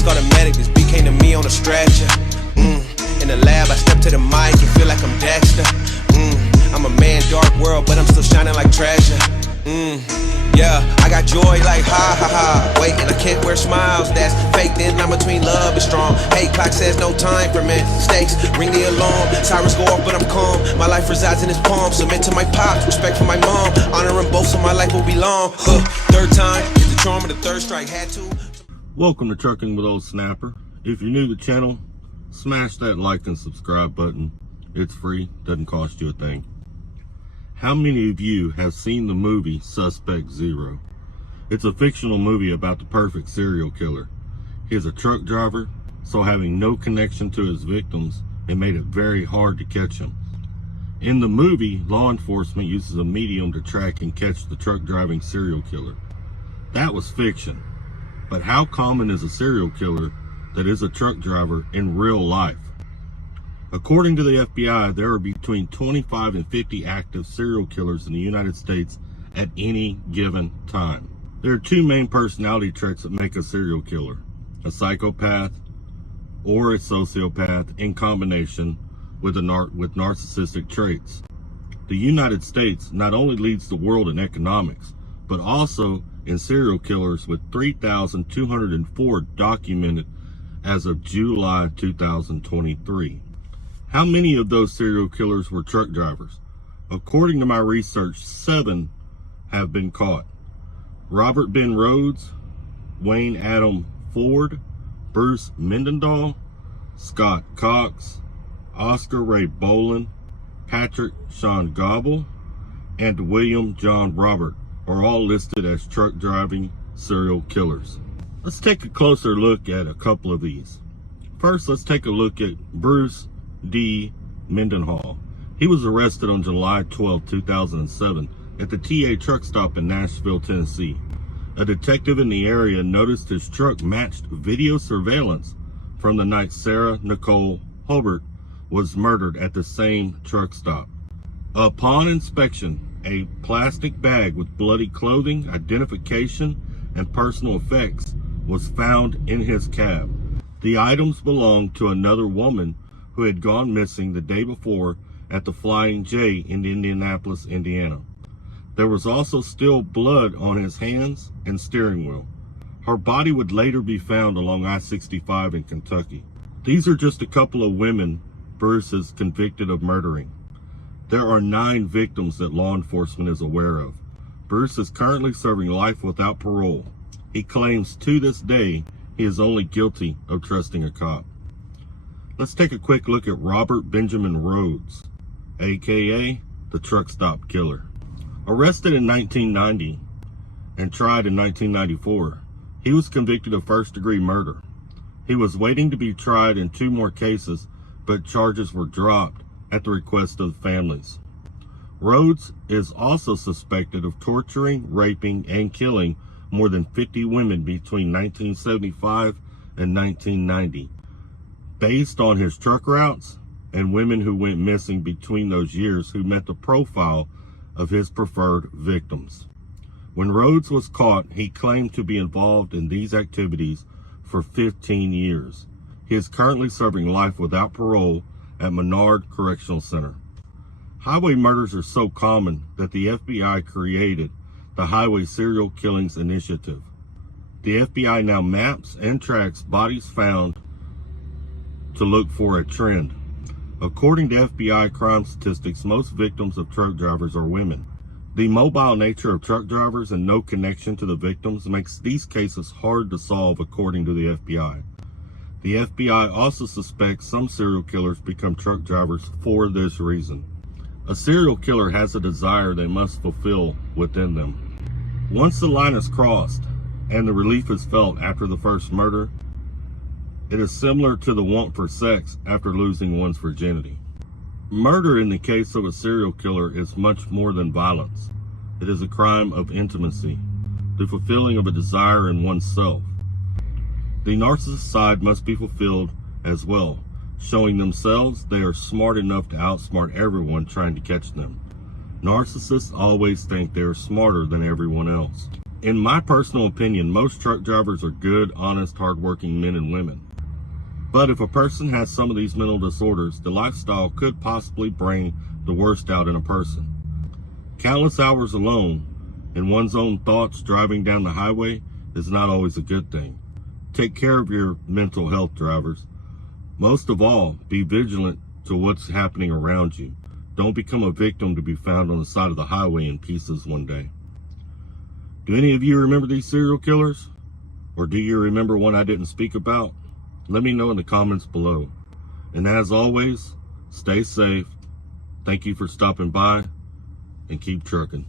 Please call the medic, this beat came to me on a stretcher. In the lab, I step to the mic and feel like I'm Dexter. I'm a man, dark world, but I'm still shining like treasure. Yeah, I got joy like ha ha ha. Wait, and I can't wear smiles, that's fake. Then I'm between love and strong. Hey, clock says no time for mistakes. Ring the alarm, sirens go off, but I'm calm. My life resides in his palm. Submit to my pops, respect for my mom. Honoring both, so my life will be long. Third time, get the charm of the third strike. Had to. Welcome to Trucking with Old Snapper. If you're new to the channel, smash that like and subscribe button. It's free, doesn't cost you a thing. How many of you have seen the movie Suspect Zero? It's a fictional movie about the perfect serial killer. He is a truck driver, so having no connection to his victims, it made it very hard to catch him. In the movie, law enforcement uses a medium to track and catch the truck driving serial killer. That was fiction. But how common is a serial killer that is a truck driver in real life? According to the FBI, there are between 25 and 50 active serial killers in the United States at any given time. There are two main personality traits that make a serial killer: a psychopath or a sociopath in combination with narcissistic traits. The United States not only leads the world in economics, but also in serial killers, with 3,204 documented as of July 2023. How many of those serial killers were truck drivers? According to my research, 7 have been caught. Robert Ben Rhodes, Wayne Adam Ford, Bruce Mendendahl, Scott Cox, Oscar Ray Boland, Patrick Sean Gobble, and William John Robert are all listed as truck driving serial killers. Let's take a closer look at a couple of these. First, let's take a look at Bruce D. Mendenhall. He was arrested on July 12, 2007 at the TA truck stop in Nashville, Tennessee. A detective in the area noticed his truck matched video surveillance from the night Sarah Nicole Hobart was murdered at the same truck stop. Upon inspection, a plastic bag with bloody clothing, identification, and personal effects was found in his cab. The items belonged to another woman who had gone missing the day before at the Flying J in Indianapolis, Indiana. There was also still blood on his hands and steering wheel. Her body would later be found along I-65 in Kentucky. These are just a couple of women Bruce is convicted of murdering. There are 9 victims that law enforcement is aware of. Bruce is currently serving life without parole. He claims to this day he is only guilty of trusting a cop. Let's take a quick look at Robert Benjamin Rhodes, aka the truck stop killer. Arrested in 1990 and tried in 1994, he was convicted of first-degree murder. He was waiting to be tried in 2 more cases, but charges were dropped at the request of the families. Rhodes is also suspected of torturing, raping, and killing more than 50 women between 1975 and 1990. Based on his truck routes and women who went missing between those years who met the profile of his preferred victims. When Rhodes was caught, he claimed to be involved in these activities for 15 years. He is currently serving life without parole at Menard Correctional Center. Highway murders are so common that the FBI created the Highway Serial Killings Initiative. The FBI now maps and tracks bodies found to look for a trend. According to FBI crime statistics, most victims of truck drivers are women. The mobile nature of truck drivers and no connection to the victims makes these cases hard to solve, according to the FBI. The FBI also suspects some serial killers become truck drivers for this reason. A serial killer has a desire they must fulfill within them. Once the line is crossed and the relief is felt after the first murder, it is similar to the want for sex after losing one's virginity. Murder in the case of a serial killer is much more than violence. It is a crime of intimacy, the fulfilling of a desire in oneself. The narcissist side must be fulfilled as well, showing themselves they are smart enough to outsmart everyone trying to catch them. Narcissists always think they are smarter than everyone else. In my personal opinion, most truck drivers are good, honest, hardworking men and women. But if a person has some of these mental disorders, the lifestyle could possibly bring the worst out in a person. Countless hours alone in one's own thoughts driving down the highway is not always a good thing. Take care of your mental health, drivers. Most of all, be vigilant to what's happening around you. Don't become a victim to be found on the side of the highway in pieces one day. Do any of you remember these serial killers? Or do you remember one I didn't speak about? Let me know in the comments below. And as always, stay safe. Thank you for stopping by, and keep trucking.